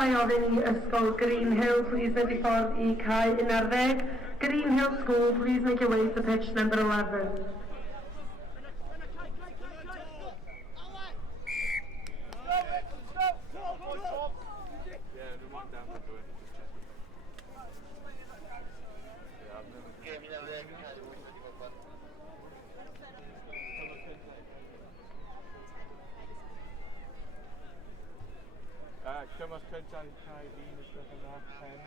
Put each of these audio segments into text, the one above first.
Ga i ofyn i ysgol Green Hill, please mynd i ffordd I cae 11. Green Hill School, please make your way to pitch number 11. Yeah, the one down the door. Cymos cyntaf I cael un ystod yna, 10.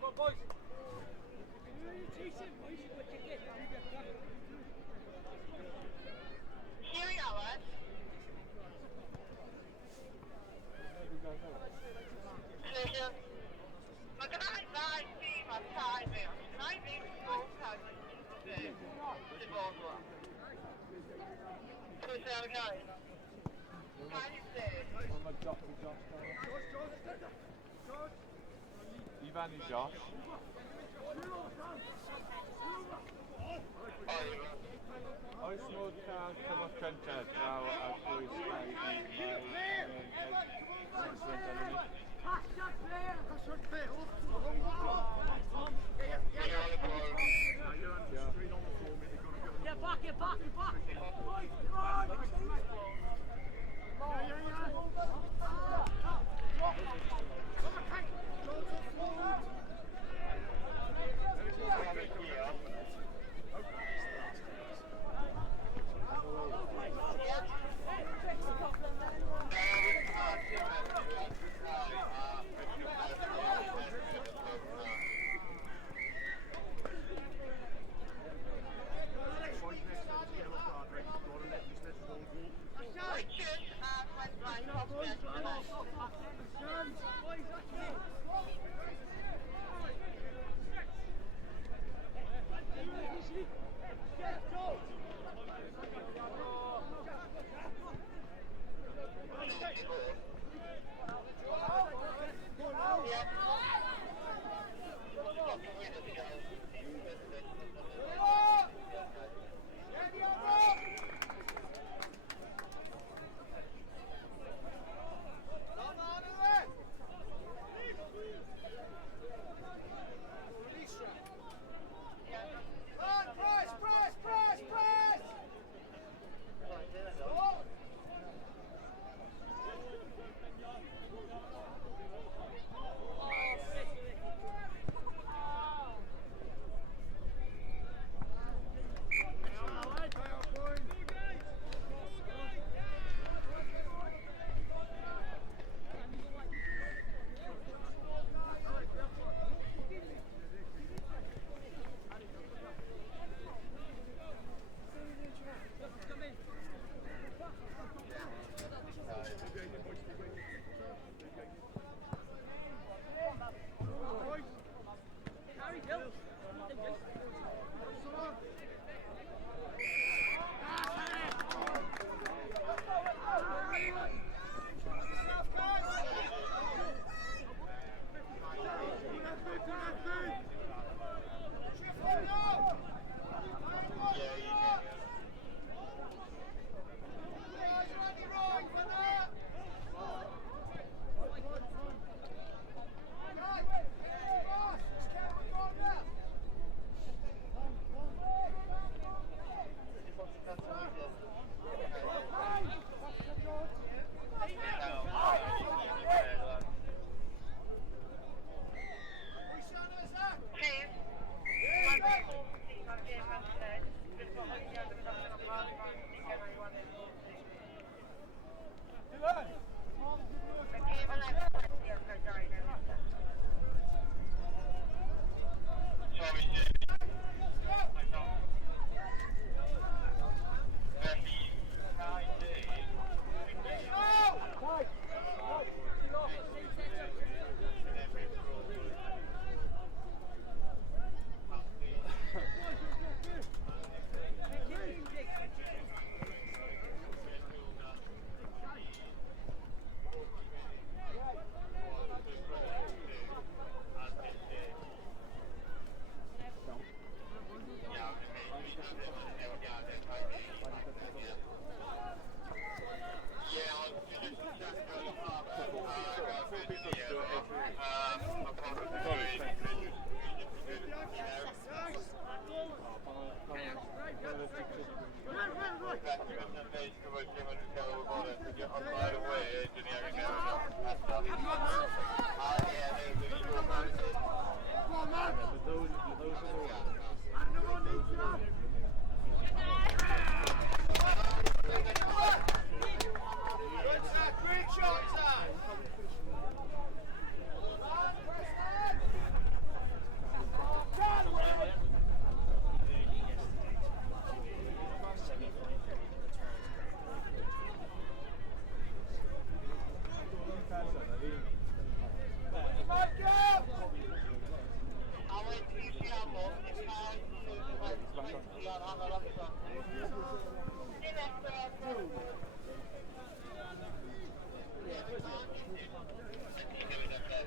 Go boys! Here we go, lads. Pleasure. Mae gennau ddau tîm ar cae mewn. Gennau ddim scorecard sydd bod rwan. Pwys ar y cae? Cae ni'n deg. Mae Josh down. Ifan I Josh. Oes modd cael cymos cyntaf draw ar bwys Get back, get back, get back! Richard and went right off the edge of the net.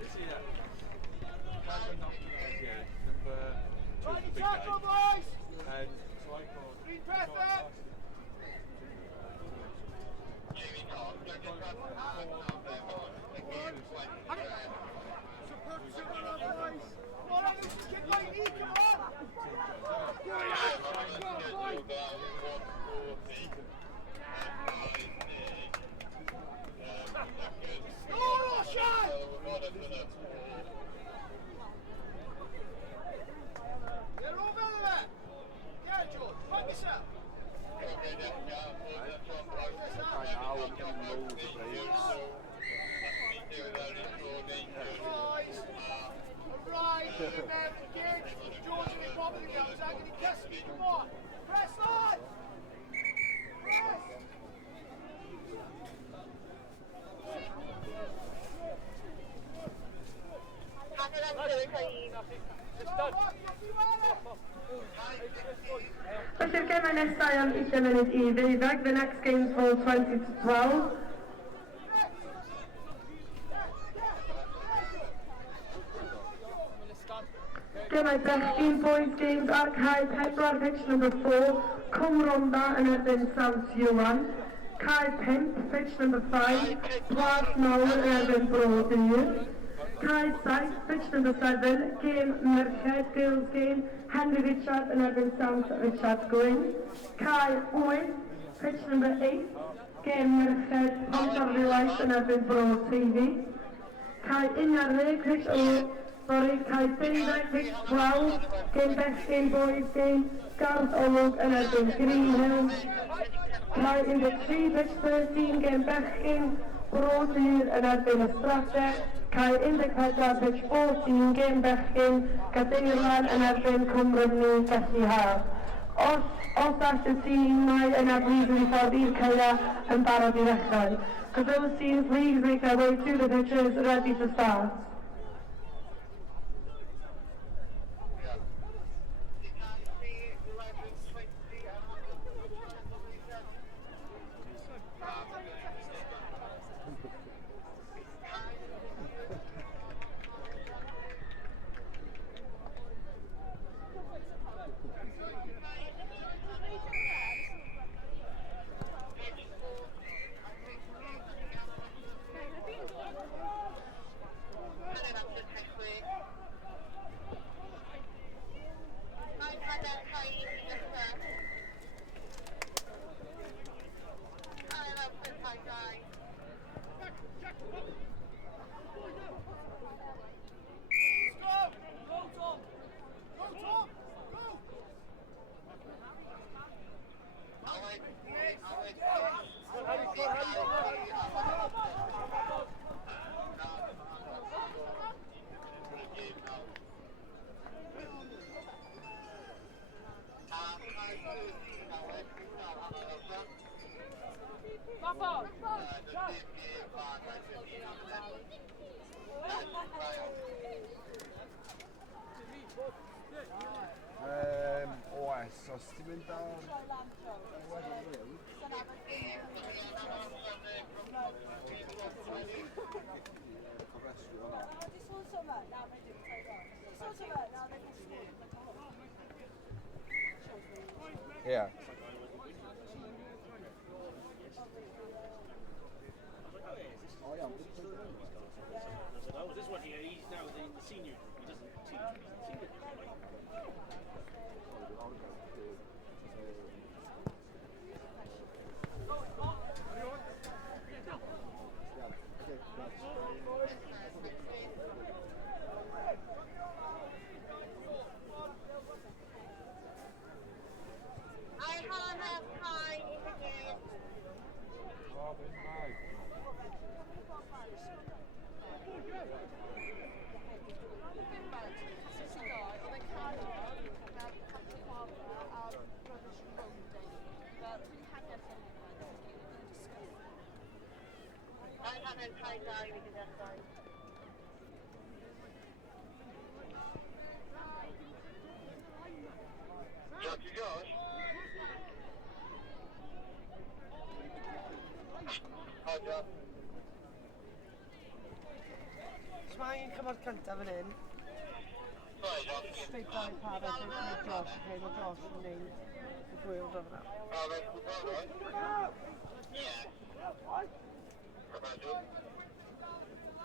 This year, Kevin knocked it out here, number 2 Right, big tackle, guy. boys! And so I called. Green press it! Come on, Alex, kick right knee, come on! Go on, Alex! Go on, boys! Go on, Roshan! Get over there! Yeah, George, find yourself! Boys, right, remember, engage. George in the bottom of the goes, agony custody, come on! Press on! Press! Felly'r gemau nesau am 20 munud i ddeuddeg. The next game's for 20 to 12. Gemau bechgyn boys games ar cae pedwar pitch number 4. Cwm Ronda yn erbyn Sant Iwan. Cae 5 pitch number 5. Plas Mawr yn erbyn Brodyr. Cae 7 pitch number 7. Game Merched Girls Game. Henry Richard yn erbyn Sant Richard Gwyn. Cae 8 pitch number 8. Game Merched Pontarddulais yn erbyn Bro TV. Cae 11 pitch o Cae 12 pitch 12. Game bechgyn boys game. Garth Olwg yn erbyn Greenhill. Cae 13 pitch 13. Game bechgyn Brodyr yn erbyn Ystrate. Cae 14 pitch 14. Game bechgyn Gadeirlan yn erbyn Cwmrynnu Gallu Haf. Os all y tîmau yn aflwys yn ei ffordd i'r caeau yn barod i ddechrau. Could those teams please make their way to the pitches ready to start? Oes, os ti'n mynd ar... Yeah. Oh, yeah. Oh, this one here, he's now the senior. He doesn't teach, he's the senior. John. Smaen cymorth cyntaf fan hyn. Sorry, John. Straight down pad, I think mae Josh, okay, mae Josh yn neud y gwyl drofn Oh, that's the right? Yeah. Roberto.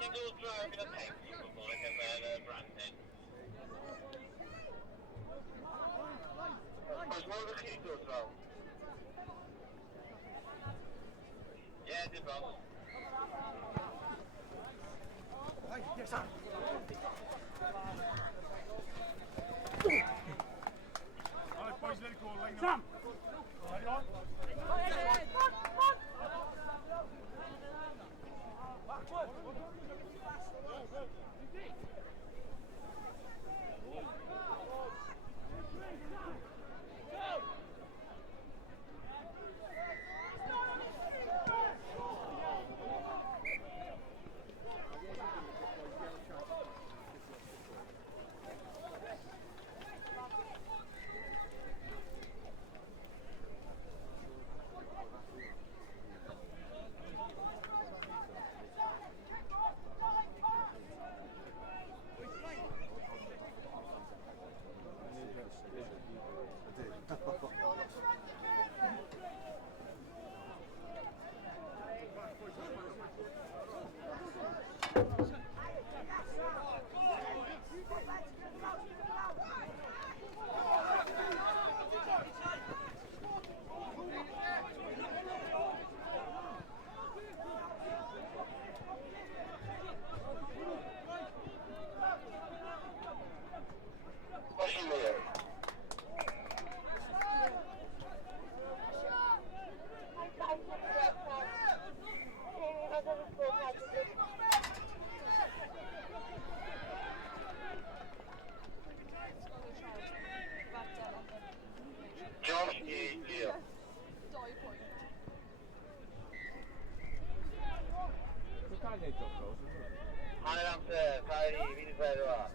Single driving a tank, football, like a Brandon. Oes modd ych chi dod fel? Ie, dim fel. Yes, sir. Alright, boys, let it go. Line Sam! Carry on. Josh i Gio. Mae'n cael ei wneud job goals, isn't it? Hanner amser, cael ei fi di bedwar.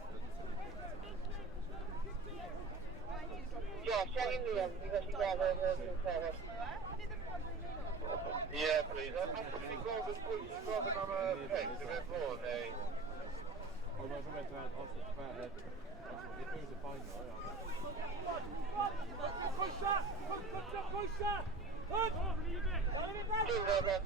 Josh, angen ni am, fi gallu gofyn yn sefyll. Ie, please. Ti'n gofyn am y peg, ti'n mynd fod, neu? Ond mae'n rhywbeth rhaid os yw'n fair, if it was a final, yeah. Dwi'n gofyn.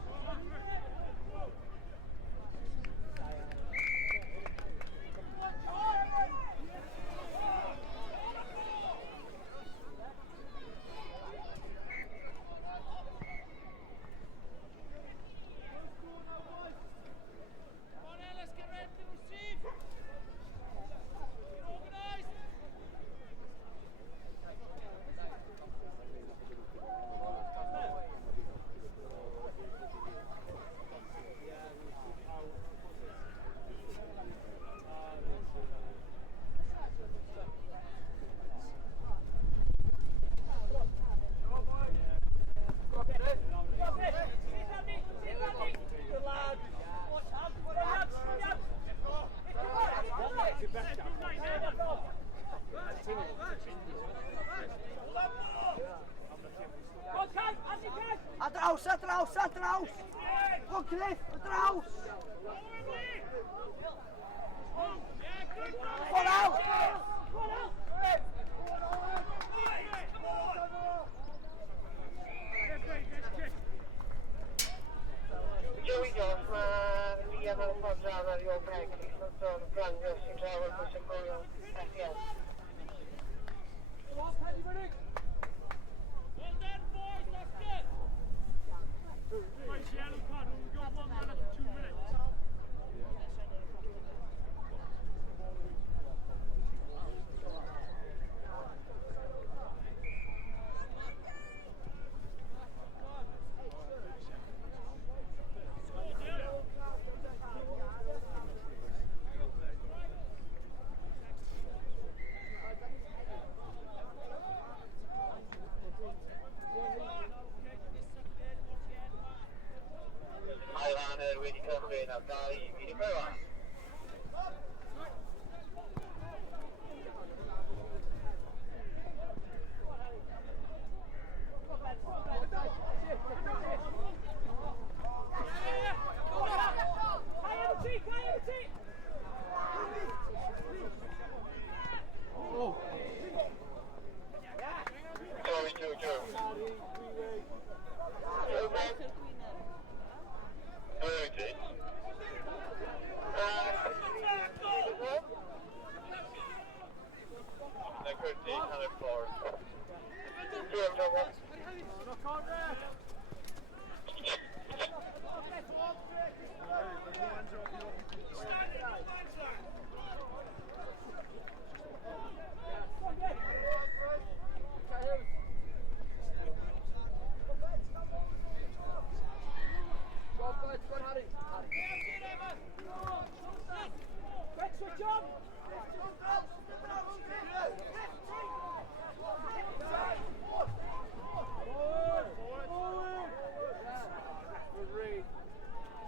A draws, a draws, a draws! O, Griff, a draws! Ffordd awr! Joey Jones, mae Liam yn y ffordd draw ar ôl peg. So'n brandio sy'n drafod bwys y gwyl FPL. Yellow card, we've got 1 minute and 2 minutes. Hanner wedi cychwyn ar gael i fi di bedwar.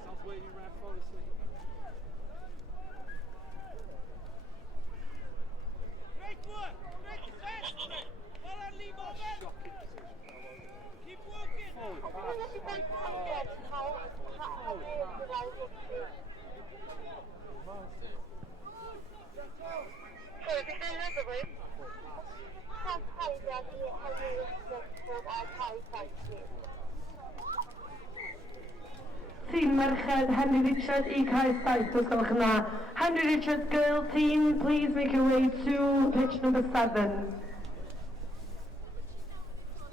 Sounds waiting around fall asleep. Great work! Great defense! Well on, Lee Bowman! Keep working! Sorry, did you hear the room? Team merched Henry Richard i cae saith os gwelwch yn dda. Henry Richard girl team, please make your way to pitch number 7.